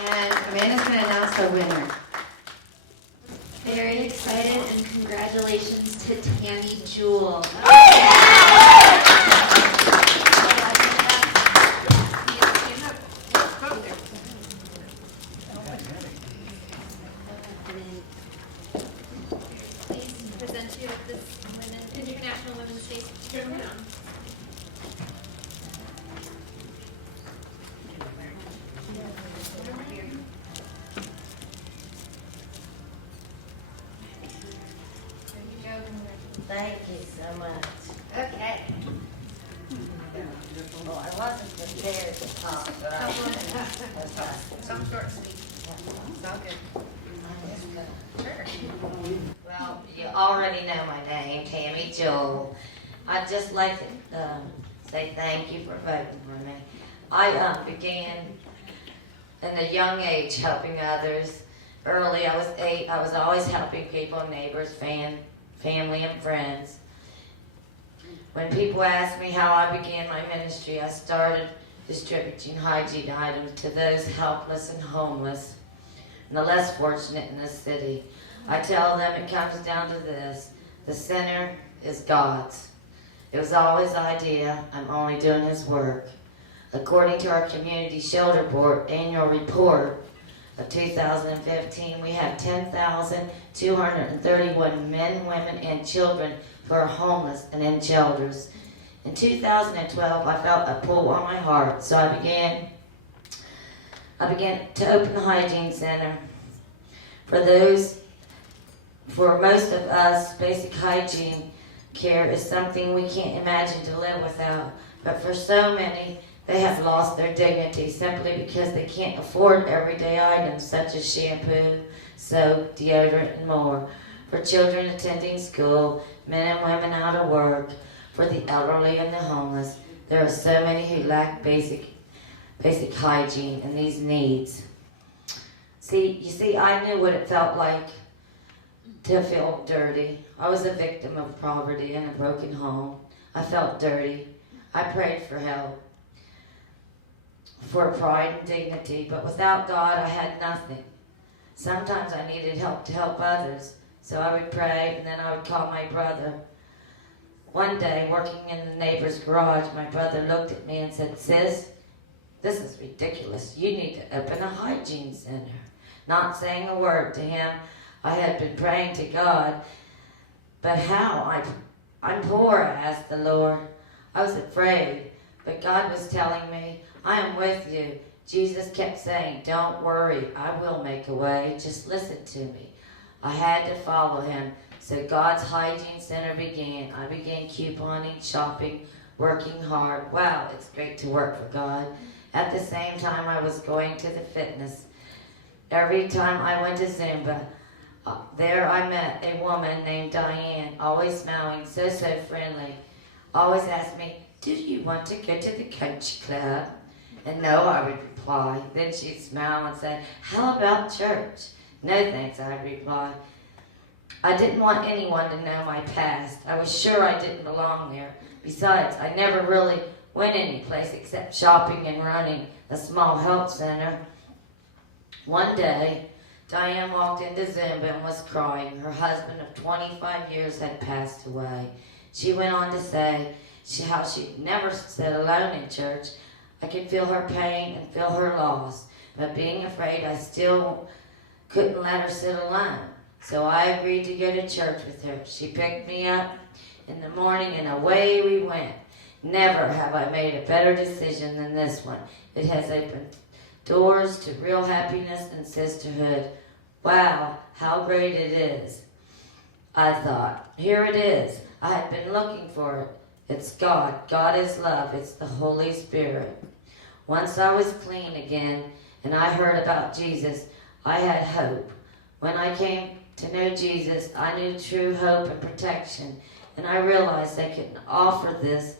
And Amanda's going to announce the winner. Very excited, and congratulations to Tammy Jewell. Please present you with this International Women's Day Crown. Thank you so much. Okay. Well, I wasn't prepared to talk, but I Some short and sweet. Sound good. Sure. Well, you already know my name, Tammy Jewell. I'd just like to say thank you for voting for me. I began in a young age helping others. Early, I was 8. I was always helping people, neighbors, family, and friends. When people asked me how I began my ministry, I started distributing hygiene items to those helpless and homeless and the less fortunate in the city. I tell them it comes down to this: the sinner is God's. It was always the idea, I'm only doing His work. According to our Community Shelter Board annual report of 2015, we have 10,231 men, women, and children who are homeless and in shelters. In 2012, I felt a pull on my heart, so I began to open a hygiene center. For most of us, basic hygiene care is something we can't imagine to live without. But for so many, they have lost their dignity simply because they can't afford everyday items such as shampoo, soap, deodorant, and more. For children attending school, men and women out of work, for the elderly and the homeless, there are so many who lack basic hygiene and these needs. You see, I knew what it felt like to feel dirty. I was a victim of poverty and a broken home. I felt dirty. I prayed for help, for pride and dignity, but without God, I had nothing. Sometimes I needed help to help others, so I would pray, and then I would call my brother. One day, working in the neighbor's garage, my brother looked at me and said, "Sis, this is ridiculous. You need to open a hygiene center." Not saying a word to him, I had been praying to God. But how? I'm poor, I asked the Lord. I was afraid, but God was telling me, "I am with you." Jesus kept saying, "Don't worry, I will make a way. Just listen to me." I had to follow Him. So God's hygiene center began. I began couponing, shopping, working hard. Wow, it's great to work for God. At the same time, I was going to the fitness. Every time I went to Zumba, there I met a woman named Diane, always smiling, so friendly. Always asked me, "Do you want to go to the country club?" And no, I would reply. Then she'd smile and say, "How about church?" "No thanks," I'd reply. I didn't want anyone to know my past. I was sure I didn't belong there. Besides, I never really went anyplace except shopping and running a small help center. One day, Diane walked into Zumba and was crying. Her husband of 25 years had passed away. She went on to say how she'd never sit alone in church. I could feel her pain and feel her loss, but being afraid, I still couldn't let her sit alone. So I agreed to go to church with her. She picked me up in the morning and away we went. Never have I made a better decision than this one. It has opened doors to real happiness and sisterhood. Wow, how great it is. I thought, here it is. I had been looking for it. It's God. God is love. It's the Holy Spirit. Once I was clean again and I heard about Jesus, I had hope. When I came to know Jesus, I knew true hope and protection, and I realized I could offer this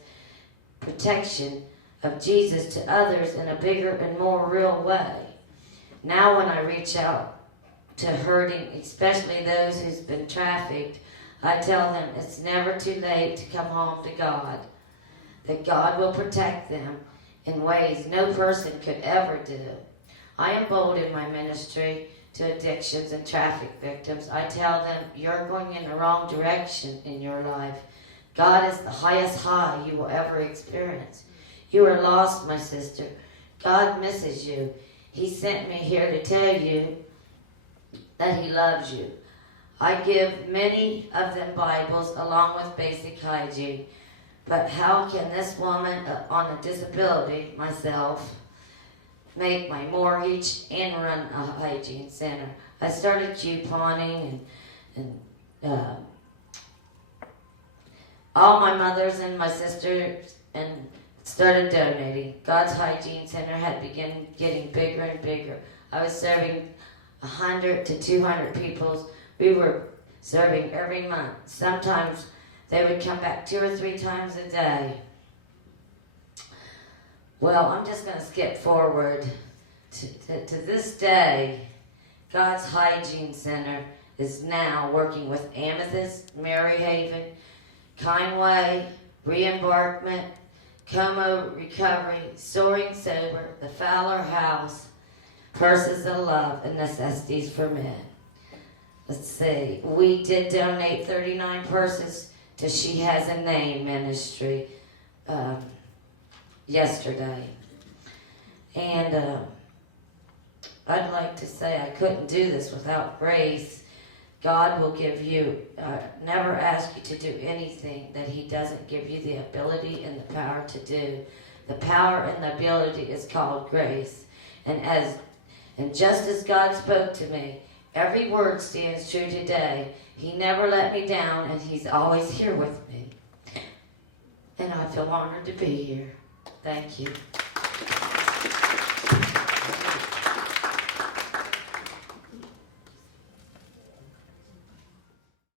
protection of Jesus to others in a bigger and more real way. Now when I reach out to hurting, especially those who's been trafficked, I tell them it's never too late to come home to God, that God will protect them in ways no person could ever do. I am bold in my ministry to addictions and traffic victims. I tell them, you're going in the wrong direction in your life. God is the highest high you will ever experience. You are lost, my sister. God misses you. He sent me here to tell you that he loves you. I give many of them Bibles along with basic hygiene. But how can this woman on a disability, myself, make my mortgage and run a hygiene center? I started couponing and all my mothers and my sisters and started donating. God's hygiene center had begun getting bigger and bigger. I was serving 100 to 200 people. We were serving every month. Sometimes they would come back 2 or 3 times a day. Well, I'm just going to skip forward to this day. God's Hygiene Center is now working with Amethyst, Maryhaven, Kindway, Reembarkment, Como Recovery, Soaring Sober, the Fowler House, Purses of Love, and Necessities for Men. Let's see. We did donate 39 purses to She Has a Name ministry yesterday. And I'd like to say I couldn't do this without grace. God will give you, never ask you to do anything that he doesn't give you the ability and the power to do. The power and the ability is called grace. And just as God spoke to me, every word stands true today. He never let me down, and he's always here with me. And I feel honored to be here. Thank you.